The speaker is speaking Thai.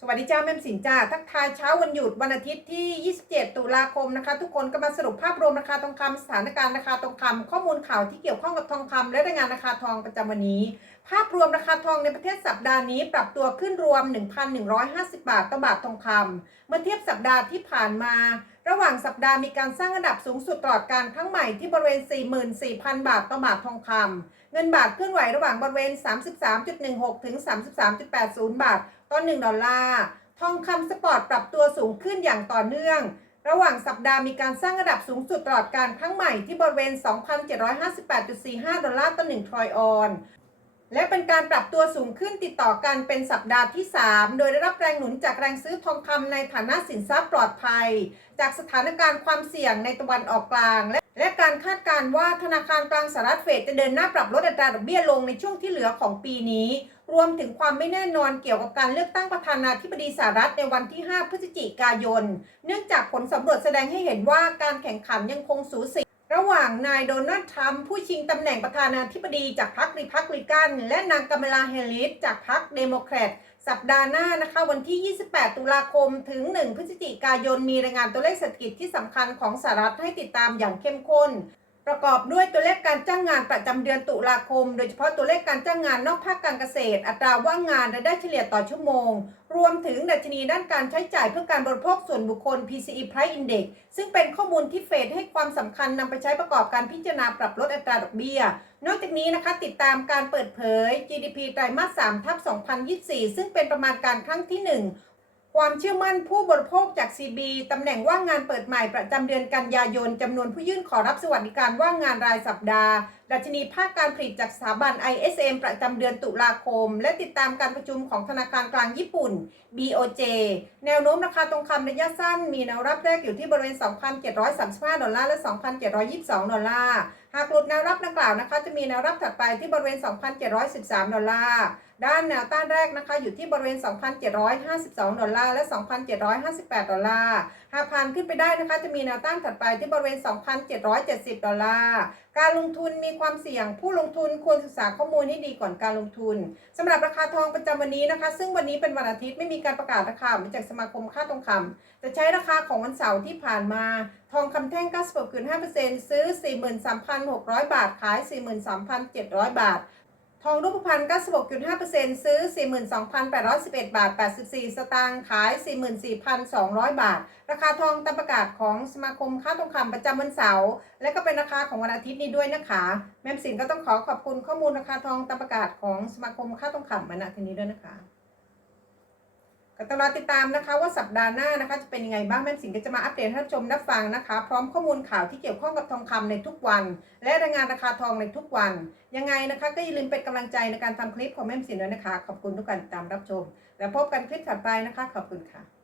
สวัสดีจ้าแม่สินจ้าทักทายเช้าวันหยุดวันอาทิตย์ที่ 27 ตุลาคมนะคะ ทุกคนก็มาสรุปภาพรวมราคาทองคำสถานการณ์ราคาทองคำข้อมูลข่าวที่เกี่ยวข้องกับทองคำและรายงานราคาทองประจำวันนี้ ภาพรวมราคาทองในประเทศสัปดาห์นี้ปรับตัวขึ้นรวม 1,150 บาทต่อบาททองคำเมื่อเทียบสัปดาห์ที่ผ่านมา ระหว่างสัปดาห์มีการสร้างระดับสูงสุดตลอดการครั้งใหม่ที่บริเวณ 44,000 บาทต่อบาททองคำเงินบาทเคลื่อนไหวระหว่างบริเวณ 33.16 ถึง 33.80 บาทต่อ 1 ดอลลาร์ ทองคำสปอร์ตปรับตัวสูงขึ้นอย่างต่อเนื่อง ระหว่างสัปดาห์มีการสร้างระดับสูงสุดตลอดการครั้งใหม่ที่บริเวณ 2,758.45 ดอลลาร์ต่อ1ทรอยออน และเป็นการปรับตัวสูงขึ้นติดต่อกันเป็นสัปดาห์ที่ 3 โดยได้รับแรงหนุนจากแรงซื้อทองคำในฐานะสินทรัพย์ปลอดภัย จากสถานการณ์ความเสี่ยงในตะวันออกกลาง และและการคาดการณ์ว่าธนาคารกลางสหรัฐเฟดจะเดินหน้าปรับลดอัตราดอกเบี้ยลงในช่วงที่เหลือของปีนี้ รวมถึงความไม่แน่นอนเกี่ยวกับการเลือกตั้งประธานาธิบดีสหรัฐในวันที่ 5 พฤศจิกายน เนื่องจากผลสำรวจแสดงให้เห็นว่าการแข่งขันยังคงสูสี ระหว่างนายโดนัลด์ทรัมป์ผู้ชิงตำแหน่งประธานาธิบดีจากพรรครีพับลิกัน และนางกาเมลาแฮร์ริสจากพรรคเดโมแครตสัปดาห์หน้านะคะวันที่ 28 ตุลาคมถึง 1 พฤศจิกายนมีรายงานตัวเลขเศรษฐกิจที่สำคัญของสหรัฐให้ติดตามอย่างเข้มข้น ประกอบด้วยตัวเลขการจ้างงานประจำเดือนตุลาคม โดยเฉพาะตัวเลขการจ้างงานนอกภาคการเกษตร อัตราว่างงานรายได้เฉลี่ยต่อชั่วโมง รวมถึงดัชนีด้านการใช้จ่ายเพื่อการบริโภคส่วนบุคคล PCE Price Index ซึ่งเป็นข้อมูลที่เฟดให้ความสำคัญนำไปใช้ประกอบการพิจารณาปรับลดอัตราดอกเบี้ย นอกจากนี้นะคะติดตามการเปิดเผย GDP ไตรมาส3ทับ2024 ซึ่งเป็นประมาณการครั้งที่ 1ความเชื่อมั่นผู้บริโภคจาก CB ตำแหน่งว่างงานเปิดใหม่ประจำเดือนกันยายน จำนวนผู้ยื่นขอรับสวัสดิการว่างงานรายสัปดาห์ ดัชนีภาคการผลิตจากสถาบัน ISM ประจำเดือนตุลาคม และติดตามการประชุมของธนาคารกลางญี่ปุ่น BOJ แนวโน้มราคาทองคำระยะสั้น มีแนวรับแรกอยู่ที่บริเวณ 2,735 ดอลลาร์และ 2,722 ดอลลาร์หากหลุดแนวรับดังกล่าวนะคะจะมีแนวรับถัดไปที่บริเวณ 2,713 ดอลลาร์ด้านแนวต้านแรกนะคะอยู่ที่บริเวณ 2,752 ดอลลาร์และ 2,758 ดอลลาร์หากผ่านขึ้นไปได้นะคะจะมีแนวต้านถัดไปที่บริเวณ 2,770 ดอลลาร์การลงทุนมีความเสี่ยง ผู้ลงทุนควรศึกษาข้อมูลให้ดีก่อนการลงทุนสำหรับราคาทองประจำวันนี้นะคะ ซึ่งวันนี้เป็นวันอาทิตย์ไม่มีการประกาศราคามาจากสมาคมค่าทองคำจะใช้ราคาของวันเสาร์ที่ผ่านมา ทองคำแท่ง 96.5%ซื้อ 43,600 บาท ขาย 43,700 บาท ทองรูปพรรณ96.5%ซื้อ 42,811 บาท 84 สตางค์ขาย 44,200 บาท ราคาทองตามประกาศของสมาคมค่าทองคำประจำวันเสาร์และก็เป็นราคาของวันอาทิตย์นี้ด้วยนะคะ แม่สินก็ต้องขอขอบคุณข้อมูลราคาทองตามประกาศของสมาคมค่าทองคำมาทิตย์นี้ด้วยนะคะ ก็ต้องรอติดตามนะคะว่าสัปดาห์หน้านะคะจะเป็นยังไงบ้างแม่สิงก็จะมาอัปเดตให้ท่านชมรับฟังนะคะ พร้อมข้อมูลข่าวที่เกี่ยวข้องกับทองคำในทุกวัน และรายงานราคาทองในทุกวัน ยังไงนะคะ ก็อย่าลืมเป็นกำลังใจในการทำคลิปของแม่สินด้วยนะคะ ขอบคุณทุกการติดตามรับชม แล้วพบกันคลิปถัดไปนะคะ ขอบคุณค่ะ